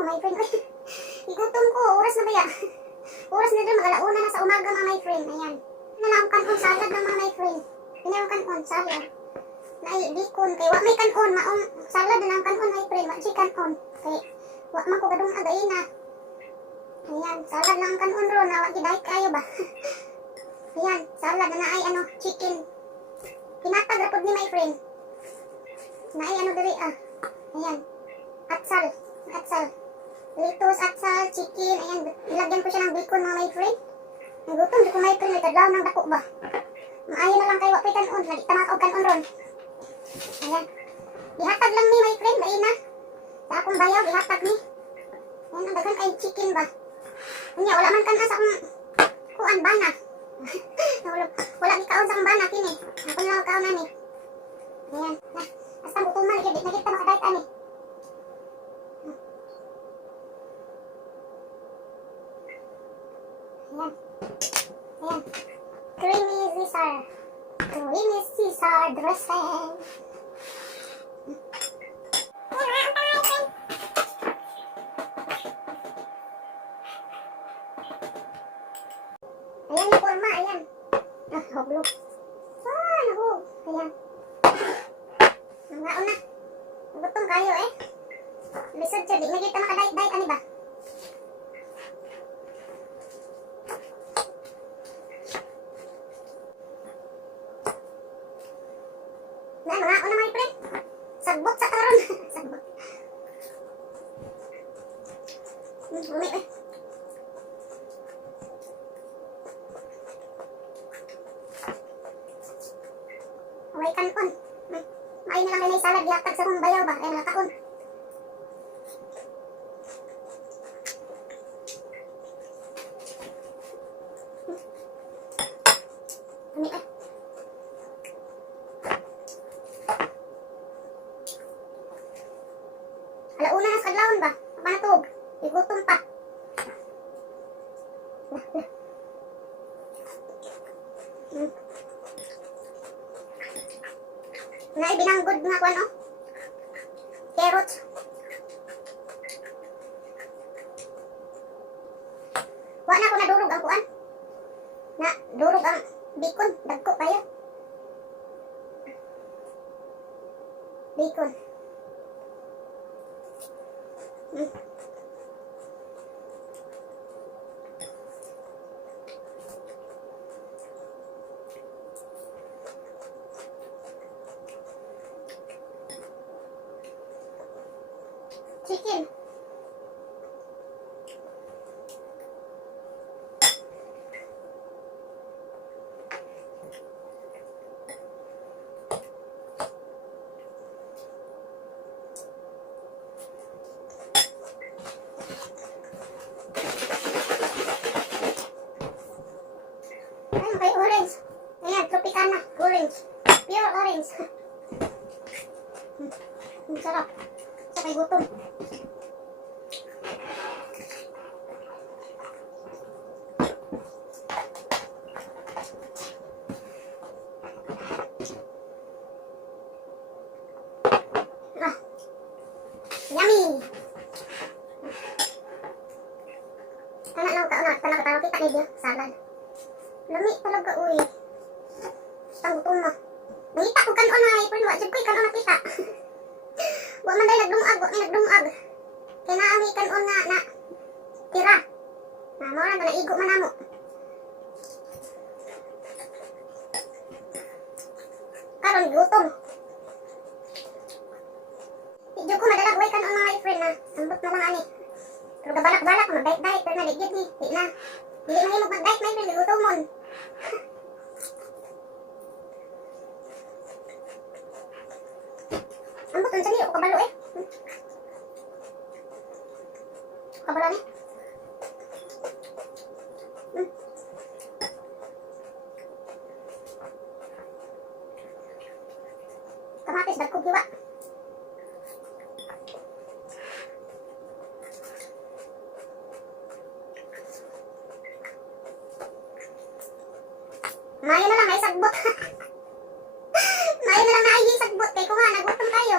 mo, my friend. Igutom ko, oras na ba ya? Oras na din, mag-alauna na sa umaga mga my friend. Ayan. Nanakong kanon salad ng mga my friend. Pinawang kanon salad. Naibikon, kay wak may kanon, maong salad na ng kanon my friend, wak si kanon. Kay wak man ko kadung agayin na. Ayan, salad lang kanon ron, nawag gidahit kayo ba? Ayan, salad na ay ano, chicken. Pinatag rapod ni my friend. Na ay ano diri ah. Ayan, atsal. Litos, atsal, chicken. Ayan, nilagyan ko siya ng bacon mga my friend. Nagutom, di ko my friend, nagkadlaw ng dako ba? Maayo na lang kayo wak kanon, nagitamak og kanon ron. Ayan, ihatag lang ni my friend, bayin na. Sa akong bayaw, ihatag ni. Ayan, ang dagan kay chicken ba? Kanya, wala man kana sa akong kuan bana. wala di kaon sa akong bana, kini. Ako na lang kaon na ni. Ayan, na. Hasta butuman, nagita makadait ani. Ayan. Ayan. Creamy Caesar dressing. Ayan yung forma, ayan. Hublo. Nahug. Ayan. Nangaon na. Gutom kayo eh. Lisod siya, di na kita makadait-dait, ani ba? Nangaon na my friend. Sagbot sa karon. Sagbot. Umi eh. Away kanon. Maayo na lang kayo na salad, ihatag sa kong bayaw ba? Ayan, nakaon. Umi eh. Alauna na sa kadlawon ba? Panatog. Igutom pa. Binanggod nga ko ano? Carrots. Wa na ko nadurog ang kuan. Na durog ang bacon, dagko kayo. Bacon. Chicken. Ayun kay orange. Ayan, Tropicana. Orange. Pure orange. Ang sarap. Sa kay gutom. Yummy! Tanang kita ni salad. Lami talaga uy. Tang gutom na. Nangita ko kanon na ipon wa jud koy kanon nakita. Wa man day nagdungag. Kaya naami kanon nga na tira. Na mo ra naigo man namo. Karon gutom. Medyo ko madalag way kanon mga friend na. Sambot na lang ani. Pero gabalak-balak mag-diet pero na digit ni. Di na. Dili man himog mag-diet my friend, gutomon. Ambot unsa ni o kabalo eh. Kabalo ni. Kamatis dagko giwa. Mayo na lang ay sagbot. Mayo na lang ay sagbot kay ko nga nagutom tayo.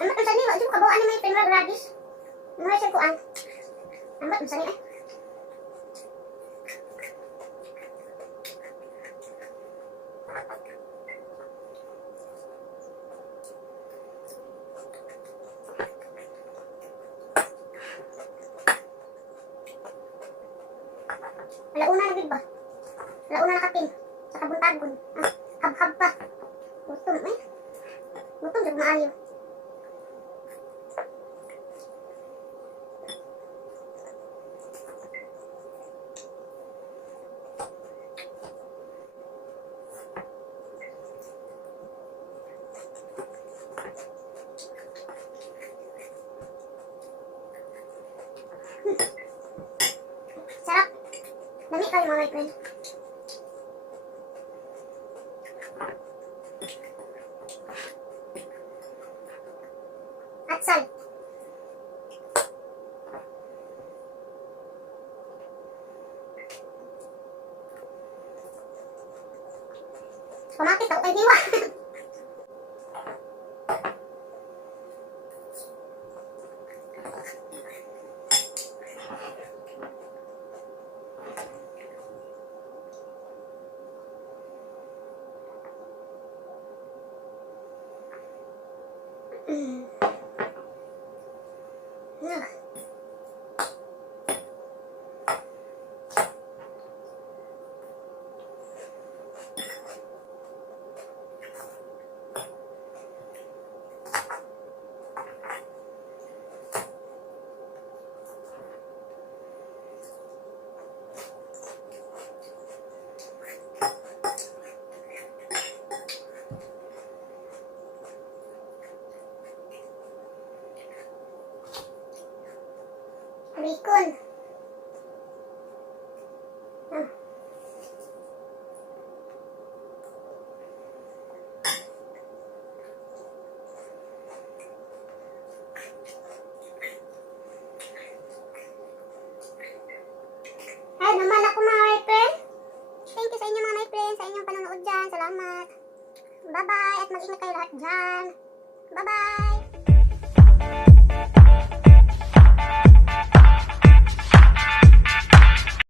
Amat ang sani, wag yung kabawaan ni may friend radish. Mga siya ko ang. Amat ang sani eh. Alauna na gid ba? Alauna na kapin. Sa kabuntagon. Ah, hab-hab pa. Gutom eh. Gutom jud maayo. Sarap. Dami kayo mga my friend. At sal. Kumakit ako kay Diwa. Bacon. Ah. Ay, naman ako mga my friend. Thank you sa inyo mga my friend, sa inyong panonood dyan. Salamat. Bye-bye at mag-ingat kayo lahat dyan. Bye-bye.